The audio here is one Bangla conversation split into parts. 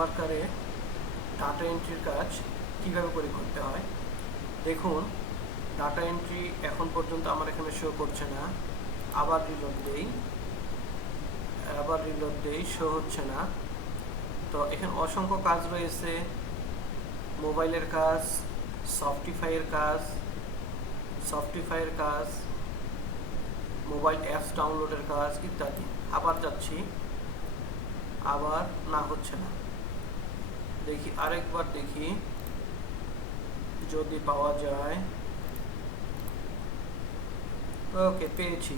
ওয়ার্কারে ডাটা এন্ট্রির কাজ কীভাবে করে করতে হয়। দেখুন, ডাটা এন্ট্রি এখন পর্যন্ত আমার এখানে শো করছে না। আবার রিলোড দেই, শো হচ্ছে না। তো এখানে অসংখ্য কাজ রয়েছে, মোবাইলের কাজ, সফটিফাইয়ের কাজ, মোবাইল অ্যাপস ডাউনলোডের কাজ ইত্যাদি। আবার যাচ্ছি, আবার না হচ্ছে না। দেখি, আরেকবার দেখি যদি পাওয়া যায়। ওকে, পেয়েছি।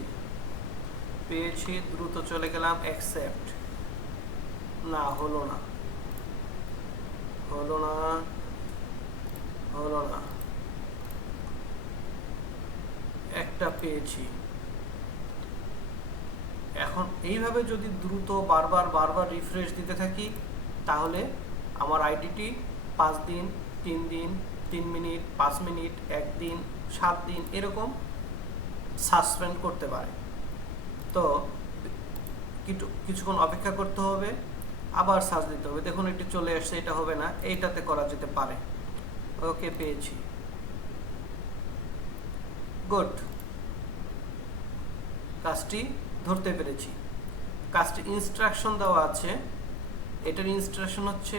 দ্রুত চলে গেলাম অ্যাকসেপ্ট। না, হলো না। একটা পেয়েছি। এখন এইভাবে যদি দ্রুত বারবার রিফ্রেশ দিতে থাকি, তাহলে আমার আইডিটি 5 দিন, 3 দিন, 3 মিনিট, 5 মিনিট, 1 দিন, 7 দিন এরকম সাসপেন্ড করতে পারে। তো কিছুক্ষণ অপেক্ষা করতে হবে, আবার সার্চ দিতে হবে। দেখুন, এটি চলে আসছে। এটা হবে না, এইটাতে করা যেতে পারে। ওকে, পেয়েছি। গুড, কাজটি ধরতে পেরেছি। কাজটি ইনস্ট্রাকশন দেওয়া আছে। এটার ইনস্ট্রাকশন হচ্ছে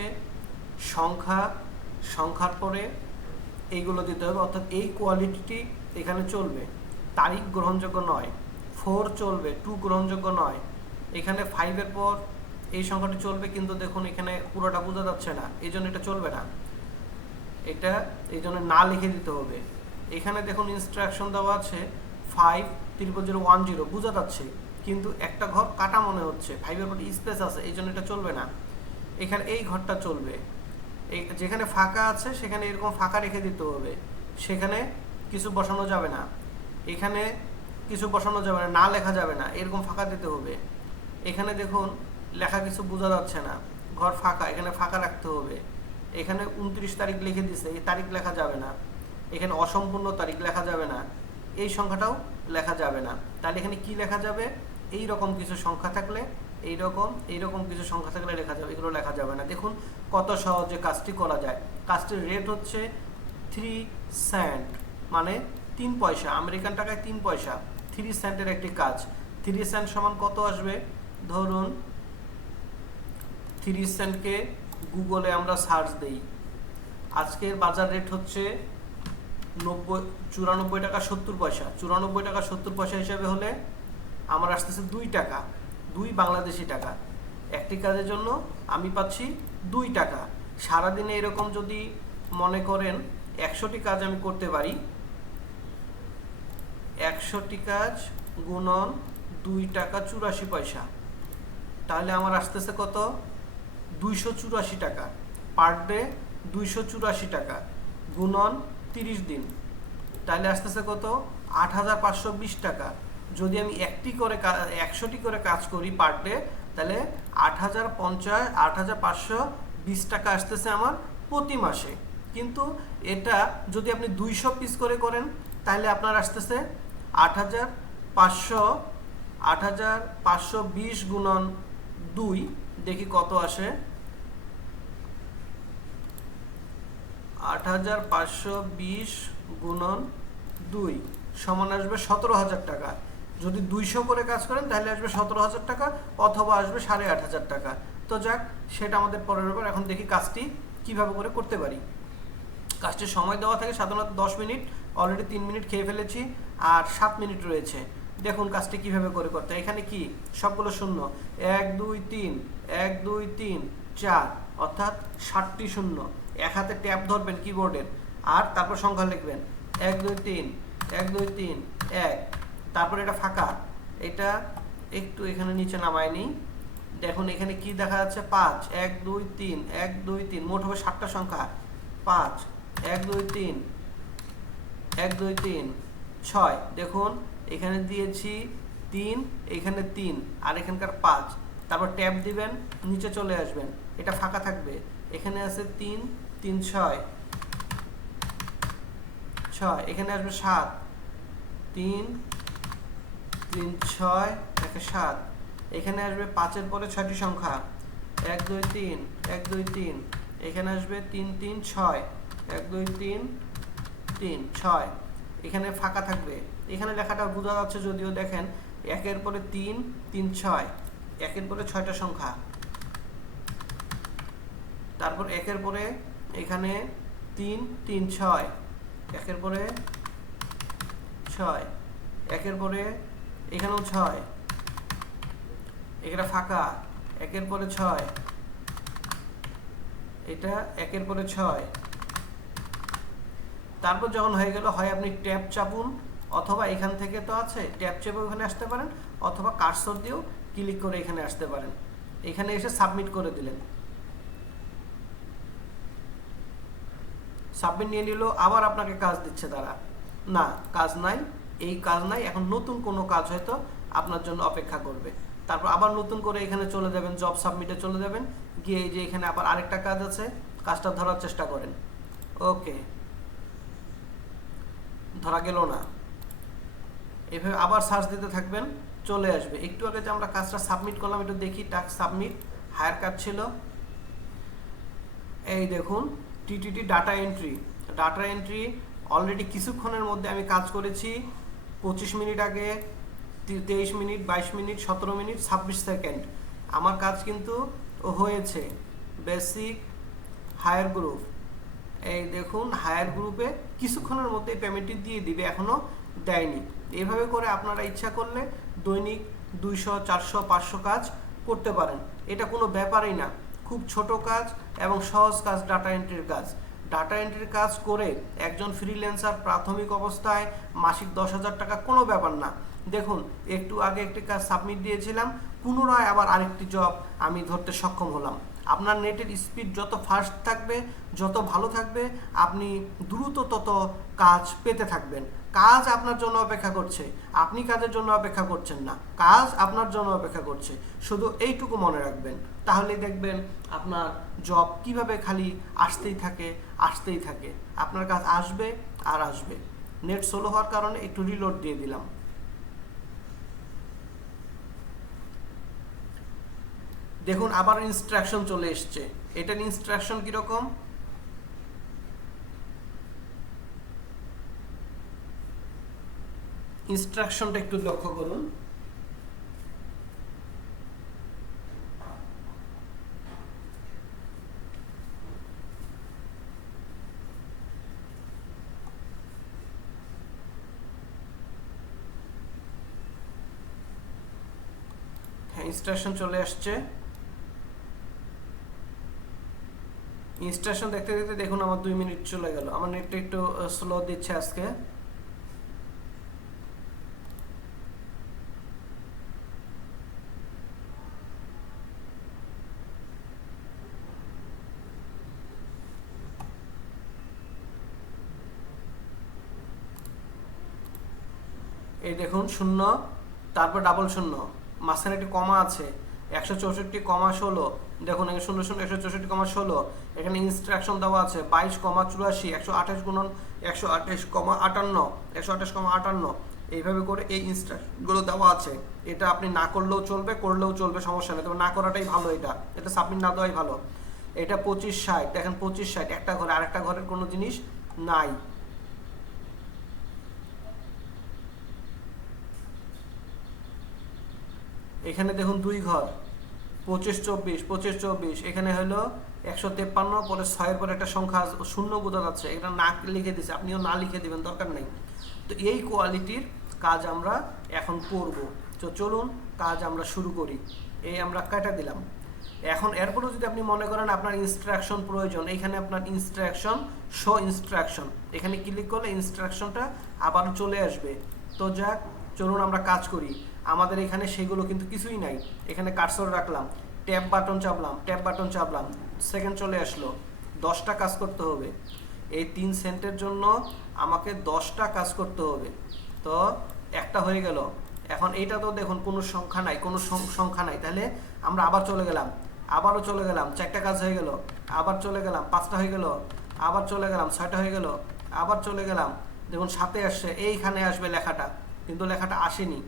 সংখ্যার পরে এইগুলো দিতে হবে, অর্থাৎ এই কোয়ালিটিটি এখানে চলবে। তারিখ গ্রহণযোগ্য নয়। 4 চলবে, 2 গ্রহণযোগ্য নয়। এখানে 5-এর পর এই সংখ্যাটি চলবে, কিন্তু দেখুন এখানে পুরোটা বোঝা যাচ্ছে না, এই জন্য এটা চলবে না। এটা এই জন্য না লিখে দিতে হবে। এখানে দেখুন ইনস্ট্রাকশন দেওয়া আছে 50010 বোঝা যাচ্ছে, কিন্তু একটা ঘর কাটা মনে হচ্ছে। 5-এর পর স্পেস আছে, এই জন্য এটা চলবে না। এখানে এই ঘরটা চলবে। যেখানে ফাঁকা আছে সেখানে এরকম ফাঁকা রেখে দিতে হবে। সেখানে কিছু বসানো যাবে না, এখানে কিছু বসানো যাবে না, না লেখা যাবে না, এরকম ফাঁকা দিতে হবে। এখানে দেখুন লেখা কিছু বোঝা যাচ্ছে না, ঘর ফাঁকা, এখানে ফাঁকা রাখতে হবে। এখানে 29 তারিখ লিখে দিছে, এই তারিখ লেখা যাবে না। এখানে অসম্পূর্ণ তারিখ লেখা যাবে না, এই সংখ্যাটাও লেখা যাবে না। তাহলে এখানে কি লেখা যাবে? এই রকম কিছু সংখ্যা থাকলে, এইরকম কিছু সংখ্যা থাকলে লেখা যাবে, এগুলো লেখা যাবে না। দেখুন কত সহজে কাজটি করা যায়। কাজটির রেট হচ্ছে 3 সেন্ট, মানে 3 পয়সা, আমেরিকান টাকায় 3 পয়সা। 3 সেন্টের একটি কাজ। 3 সেন্ট সমান কত আসবে? ধরুন 3 সেন্টকে গুগলে আমরা সার্চ দেই। আজকের বাজার রেট হচ্ছে 94 টাকা 70 পয়সা। 94 টাকা 70 পয়সা হিসাবে হলে আমার আসতেছে 2 টাকা, 2 বাংলাদেশি টাকা। একটি কাজের জন্য আমি পাচ্ছি 2 টাকা। সারাদিনে এরকম যদি মনে করেন 100টি কাজ আমি করতে পারি, 100টি কাজ গুণন 2 টাকা 84 পয়সা, তাহলে আমার আসতেছে কত? 284 টাকা পার ডে। 284 টাকা গুণন 30 দিন, তাহলে আসতেছে কত? 8520 টাকা। যদি আমি 100টি করে কাজ করি পার ডে, তাহলে 8520 টাকা আসতেছে আমার প্রতি মাসে। কিন্তু এটা যদি আপনি 200 পিস করে করেন, তাহলে আপনার আসতেছে 8520 গুণন 2, দেখি কত আসে। 8520 গুণন 2 সমান আসবে 17,000 টাকা। যদি 200 করে কাজ করেন তাহলে আসবে 17,000 টাকা, অথবা আসবে 8,500 টাকা। তো যাক, সেটা আমাদের পরের ব্যাপার। এখন দেখি কাজটি কিভাবে করে করতে পারি। কাজটির সময় দেওয়া থাকে সাধারণত 10 মিনিট। অলরেডি 3 মিনিট খেয়ে ফেলেছি, আর 7 মিনিট রয়েছে। দেখুন কাজটি কিভাবে করে করতে হয়। এখানে কি সবগুলো শূন্য, 1 2 3 1 2 3 4, অর্থাৎ 60টি শূন্য। এক হাতে ট্যাব ধরবেন কিবোর্ডের, আর তারপর সংখ্যা লিখবেন 1 2 3 1 2 3 1, তারপর এটা ফাঁকা। এটা একটু এখানে নিচে নামায় নিই। দেখুন এখানে কি দেখা যাচ্ছে? 5 1 2 3 1 2 3, মোট হবে 7টা সংখ্যা। 5 1 2 3 1 2 3 6। দেখুন এখানে দিয়েছি 3, এখানে 3, আর এখানকার 5। তারপর ট্যাব দিবেন, নিচে চলে আসবেন, এটা ফাঁকা থাকবে। এখানে আছে 3 3 6 6, এখানে আসবে 7 3 3 6 7। এখানে আসবে 5-এর পরে 6টি সংখ্যা 1 2 3 1 2 3 এখানে আসবে 3 3 6 1 2 3 3 6 এখানে ফাঁকা থাকবে এখানে লেখাটা বোঝা যাচ্ছে যদিও দেখেন একের পরে 3 3 6 একের পরে 6টা সংখ্যা তারপর একের পরে এখানে 3 3 6 একের পরে 6 একের পরে এখানেও 6 এখানে ফাঁকা একের পরে 6 এটা একের পরে 6 তারপর যখন হয়ে গেল হয় আপনি ট্যাব চাপুন অথবা এখান থেকে তো আছে ট্যাব চেপে ওখানে আসতে পারেন অথবা কার্সর দিয়েও ক্লিক করে এখানে আসতে পারেন এখানে এসে সাবমিট করে দিলেন সাবমিট নিয়ে নিল আবার আপনাকে কাজ দিচ্ছে তারা না কাজ নাই এই কাজ নাই এখন নতুন কোনো কাজ হয়তো আপনার জন্য অপেক্ষা করবে তারপর আবার নতুন করে এখানে চলে যাবেন জব সাবমিটে চলে যাবেন গিয়ে এই যে এখানে আবার আরেকটা কাজ আছে কাজটা ধরার চেষ্টা করেন ওকে ধরা গেল না এভাবে আবার সার্চ দিতে থাকবেন চলে আসবে একটু আগে যে আমরা কাজটা সাবমিট করলাম একটু দেখি টাস্ক সাবমিট হায়ার কাজ ছিল এই দেখুন টিটিটি ডাটা এন্ট্রি অলরেডি কিছুক্ষণের মধ্যে আমি কাজ করেছি 25 মিনিট আগে 23 মিনিট 22 মিনিট 17 মিনিট 26 সেকেন্ড আমার কাজ কিন্তু হয়েছে বেসিক হায়ার গ্রুপ এই দেখুন হায়ার গ্রুপে কিছুক্ষণের মধ্যে পেমেন্টটি দিয়ে দিবে এখনো দেয়নি এইভাবে করে আপনারা ইচ্ছা করলে দৈনিক 200 400 500 কাজ করতে পারেন এটা কোনো ব্যাপারই না খুব ছোট কাজ এবং সহজ কাজ ডাটা এন্ট্রির কাজ করে একজন ফ্রিল্যান্সার প্রাথমিক অবস্থায় মাসিক 10,000 টাকা কোনো ব্যাপার না দেখুন একটু আগে একটি কাজ সাবমিট দিয়েছিলাম পুনরায় আবার আরেকটি জব আমি ধরতে সক্ষম হলাম আপনার নেটের স্পিড যত ফাস্ট থাকবে যত ভালো থাকবে আপনি দ্রুত তত কাজ পেতে থাকবেন কাজ আপনার জন্য অপেক্ষা করছে আপনি কাজের জন্য অপেক্ষা করছেন না কাজ আপনার জন্য অপেক্ষা করছে শুধু এইটুকু মনে রাখবেন তাহলে দেখবেন আপনার জব কিভাবে খালি আসতেই থাকে আপনার কাজ আসবে আর আসবে নেট স্লো হওয়ার কারণে একটু রিলোড দিয়ে দিলাম দেখুন আবার ইনস্ট্রাকশন চলে এসছে এটার ইনস্ট্রাকশন কিরকম ইনস্ট্রাকশনটা একটু লক্ষ্য করুন হ্যাঁ ইনস্ট্রাকশন চলে আসছে ইনস্ট্রাকশন দেখতে দেখতে দেখুন আমার 2 মিনিট চলে গেল আমার নেটটা একটু স্লো দিচ্ছে আজকে এই দেখুন 0 তারপর ডাবল 0 মাঝখানে একটি কমা আছে 164 কমা 16 দেখুন এখানে 0 0 164 কমা 16 এখানে ইনস্ট্রাকশন দেওয়া আছে 22 কমা 84 128 গুণন 128 কমা 58 128 কমা 58 এইভাবে করে এই ইনস্ট্রাকশনগুলো দেওয়া আছে এটা আপনি না করলেও চলবে করলেও চলবে সমস্যা নেই তবে না করাটাই ভালো এটা সাবমিট না দেওয়াই ভালো এটা 25 60 দেখেন 25 60 একটা ঘরে আরেকটা ঘরের কোনো জিনিস নাই এখানে দেখুন 2 ঘর 25 24 এখানে হলো 153 পরে 6 এর পরে একটা সংখ্যা শূন্য বোঝা যাচ্ছে এটা না লিখে দিছে আপনিও না লিখে দিবেন দরকার নেই তো এই কোয়ালিটির কাজ আমরা এখন করব তো চলুন কাজ আমরা শুরু করি এই আমরা কাটা দিলাম এখন এরপরও যদি আপনি মনে করেন আপনার ইনস্ট্রাকশন প্রয়োজন এখানে আপনার ইনস্ট্রাকশন শো ইনস্ট্রাকশন এখানে ক্লিক করলে ইনস্ট্রাকশনটা আবার চলে আসবে তো যাক চলুন আমরা কাজ করি আমাদের এখানে সেগুলো কিন্তু কিছুই নাই এখানে কার্সর রাখলাম ট্যাব বাটন চাপলাম সেকেন্ড চলে আসলো 10টা কাজ করতে হবে এই 3 সেন্টের জন্য আমাকে 10টা কাজ করতে হবে তো একটা হয়ে গেল এখন এইটা তো দেখুন কোনো সংখ্যা নাই তাহলে আমরা আবার চলে গেলাম আবারও চলে গেলাম 4টা কাজ হয়ে গেল আবার চলে গেলাম 5টা হয়ে গেল আবার চলে গেলাম 6টা হয়ে গেল আবার চলে গেলাম দেখুন 7-এ আসছে এইখানে আসবে লেখাটা কিন্তু লেখাটা আসেনি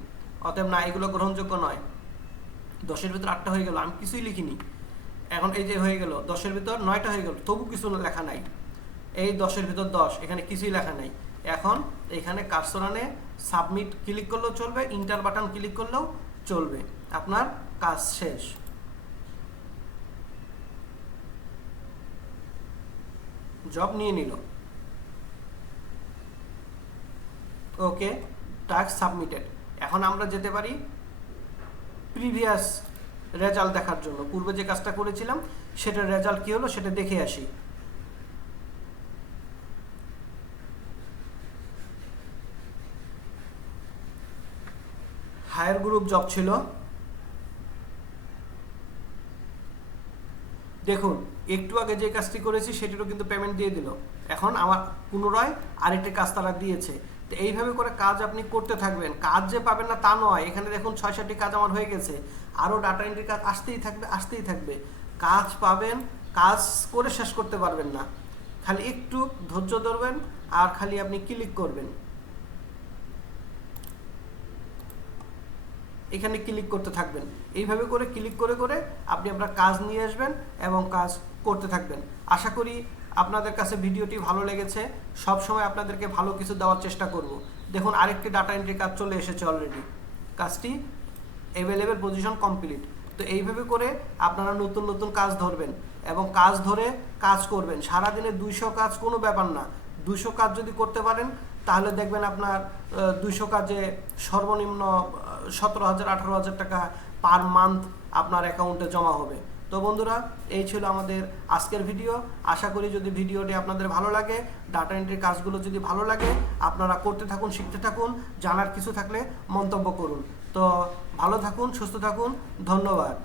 অতএব না এগুলো গ্রহণযোগ্য নয় 10-এর ভিতর 8টা হয়ে গেল আমি কিছুই লিখিনি এখন এই যে হয়ে গেল 10-এর ভিতর 9টা হয়ে গেল, তবু কিছু লেখা নাই। এই 10-এর ভিতর 10, এখানে কিছুই লেখা নাই। এখন এখানে কার্সর আনে সাবমিট ক্লিক করলেও চলবে, ইন্টার বাটন ক্লিক করলেও চলবে, আপনার কাজ শেষ। জব নিয়ে নিল। ওকে, টাস্ক সাবমিটেড। এখন আমরা যেতে পারি প্রিভিয়াস রেজাল্ট দেখার জন্য, পূর্বে যে কাজটা করেছিলাম সেটার রেজাল্ট কি হলো সেটা দেখে আসি। হায়ার গ্রুপ জব ছিল, দেখুন একটু আগে যে কাজটি করেছি সেটিরও কিন্তু পেমেন্ট দিয়ে দিল। এখন আমার পুনরায় আরেকটি কাজ তারা দিয়েছে। তো এইভাবে করে কাজ আপনি করতে থাকবেন, কাজ যে পাবেন না তা নয়। এখানে দেখুন 6-7টি কাজ আমার হয়ে গেছে, আরও ডাটা এন্ট্রি কাজ আসতেই থাকবে। কাজ পাবেন, কাজ করে শেষ করতে পারবেন না, খালি একটু ধৈর্য ধরবেন আর খালি আপনি ক্লিক করবেন। এখানে ক্লিক করতে থাকবেন, এইভাবে করে ক্লিক করে করে আপনি আপনার কাজ নিয়ে আসবেন এবং কাজ করতে থাকবেন। আশা করি আপনাদের কাছে ভিডিওটি ভালো লেগেছে। সব সময় আপনাদেরকে ভালো কিছু দেওয়ার চেষ্টা করব। দেখুন আরেকটি ডাটা এন্ট্রি কাজ চলে এসেছে অলরেডি, কাজটি অ্যাভেলেবেল পজিশন কমপ্লিট। তো এইভাবে করে আপনারা নতুন নতুন কাজ ধরবেন এবং কাজ ধরে কাজ করবেন। সারাদিনে 200 কাজ কোনো ব্যাপার না, 200 কাজ যদি করতে পারেন তাহলে দেখবেন আপনার 200 কাজে সর্বনিম্ন 17,000-18,000 টাকা পার মান্থ আপনার অ্যাকাউন্টে জমা হবে। তো বন্ধুরা, এই ছিল আমাদের আজকের ভিডিও। আশা করি যদি ভিডিওটি আপনাদের ভালো লাগে, ডাটা এন্ট্রির কাজগুলো যদি ভালো লাগে, আপনারা করতে থাকুন, শিখতে থাকুন। জানার কিছু থাকলে মন্তব্য করুন। তো ভালো থাকুন, সুস্থ থাকুন, ধন্যবাদ।